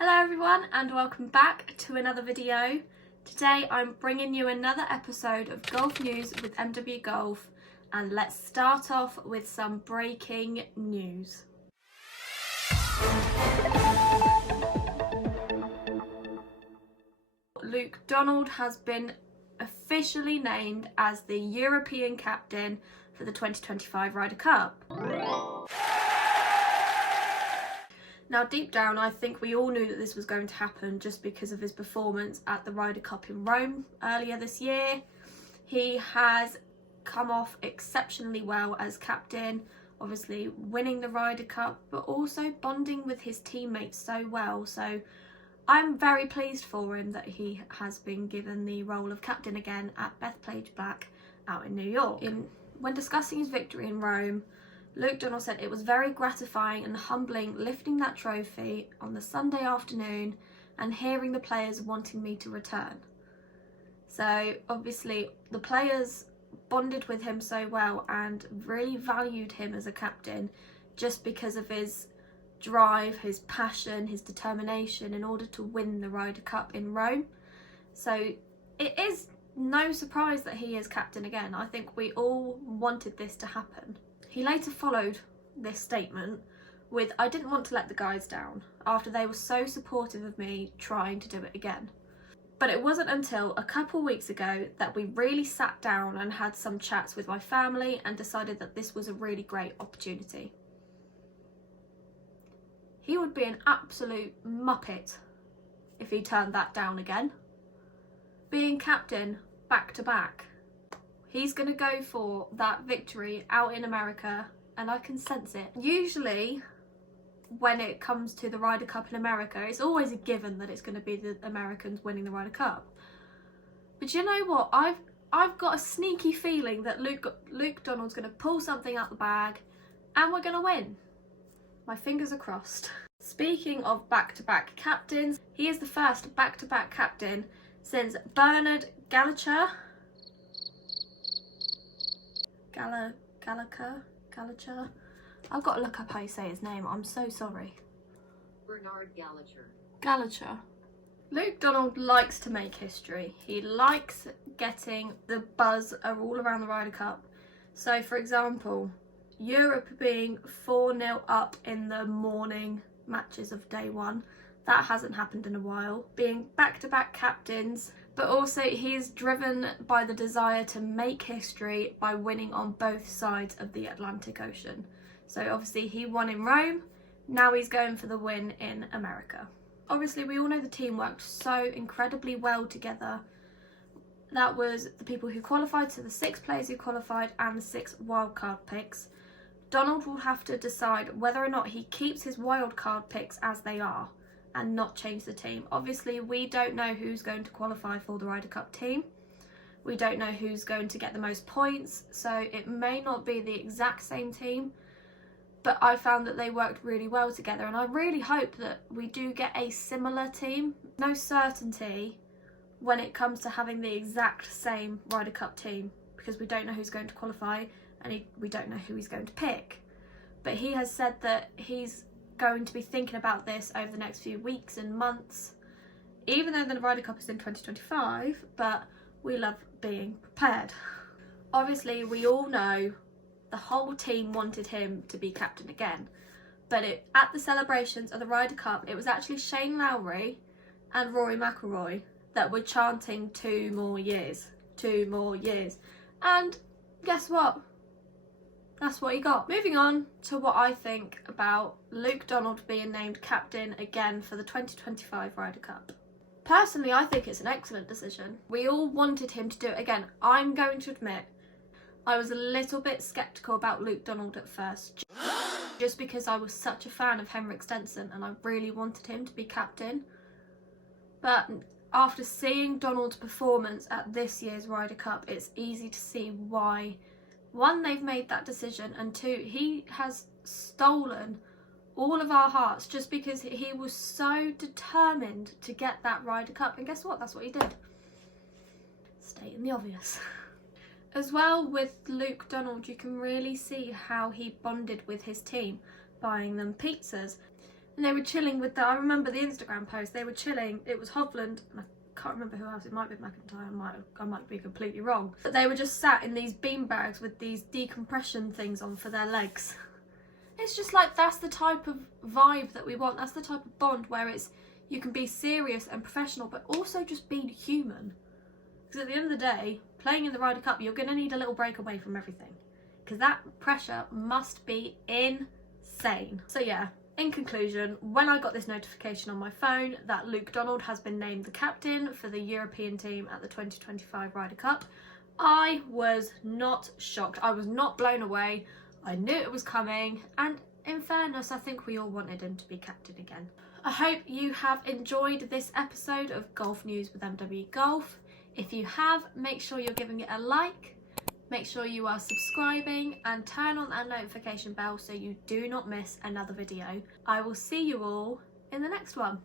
Hello everyone and welcome back to another video. Today I'm bringing you another episode of Golf News with MWGOLF, and let's start off with some breaking news. Luke Donald has been officially named as the European captain for the 2025 Ryder Cup. Now, deep down, I think we all knew that this was going to happen just because of his performance at the Ryder Cup in Rome earlier this year. He has come off exceptionally well as captain, obviously winning the Ryder Cup, but also bonding with his teammates so well. So I'm very pleased for him that he has been given the role of captain again at Bethpage Black out in New York. When discussing his victory in Rome, Luke Donald said it was very gratifying and humbling lifting that trophy on the Sunday afternoon and hearing the players wanting me to return. So obviously the players bonded with him so well and really valued him as a captain just because of his drive, his passion, his determination in order to win the Ryder Cup in Rome. So it is no surprise that he is captain again. I think we all wanted this to happen. He later followed this statement with, "I didn't want to let the guys down after they were so supportive of me trying to do it again." But it wasn't until a couple weeks ago that we really sat down and had some chats with my family and decided that this was a really great opportunity. He would be an absolute muppet if he turned that down again. Being captain back to back. He's going to go for that victory out in America, and I can sense it. Usually, when it comes to the Ryder Cup in America, it's always a given that it's going to be the Americans winning the Ryder Cup. But you know what? I've got a sneaky feeling that Luke Donald's going to pull something out the bag, and we're going to win. My fingers are crossed. Speaking of back-to-back captains, he is the first back-to-back captain since Bernard Gallagher. Gallagher. I've got to look up how you say his name. I'm so sorry. Bernard Gallagher. Gallagher. Luke Donald likes to make history. He likes getting the buzz all around the Ryder Cup. So, for example, Europe being 4-0 up in the morning matches of day one. That hasn't happened in a while. Being back-to-back captains, but also he is driven by the desire to make history by winning on both sides of the Atlantic Ocean. So obviously he won in Rome, now he's going for the win in America. Obviously we all know the team worked so incredibly well together. That was the people who qualified, so the 6 players who qualified and the 6 wildcard picks. Donald will have to decide whether or not he keeps his wildcard picks as they are and not change the team. Obviously, we don't know who's going to qualify for the Ryder Cup team. We don't know who's going to get the most points, so it may not be the exact same team, but I found that they worked really well together, and I really hope that we do get a similar team. No certainty when it comes to having the exact same Ryder Cup team, because we don't know who's going to qualify and we don't know who he's going to pick. But he has said that he's going to be thinking about this over the next few weeks and months, even though the Ryder Cup is in 2025, but we love being prepared. Obviously we all know the whole team wanted him to be captain again, but at the celebrations of the Ryder Cup, it was actually Shane Lowry and Rory McIlroy that were chanting 2 more years, 2 more years, and guess what? That's what he got. Moving on to what I think about Luke Donald being named captain again for the 2025 Ryder Cup. Personally, I think it's an excellent decision. We all wanted him to do it again. I'm going to admit, I was a little bit sceptical about Luke Donald at first, just because I was such a fan of Henrik Stenson and I really wanted him to be captain. But after seeing Donald's performance at this year's Ryder Cup, it's easy to see why. 1, they've made that decision, and 2, he has stolen all of our hearts just because he was so determined to get that Ryder Cup. And guess what? That's what he did. Stating the obvious. As well, with Luke Donald, you can really see how he bonded with his team, buying them pizzas. And they were chilling with I remember the Instagram post, they were chilling, it was Hovland, and I can't remember who else, it might be McIntyre, I might be completely wrong. But they were just sat in these beanbags with these decompression things on for their legs. It's just like, that's the type of vibe that we want, that's the type of bond where you can be serious and professional, but also just being human. Because at the end of the day, playing in the Ryder Cup, you're going to need a little break away from everything. Because that pressure must be insane. So yeah, in conclusion, when I got this notification on my phone that Luke Donald has been named the captain for the European team at the 2025 Ryder Cup, I was not shocked. I was not blown away. I knew it was coming, and in fairness, I think we all wanted him to be captain again. I hope you have enjoyed this episode of Golf News with MW Golf. If you have, make sure you're giving it a like, make sure you are subscribing and turn on that notification bell so you do not miss another video. I will see you all in the next one.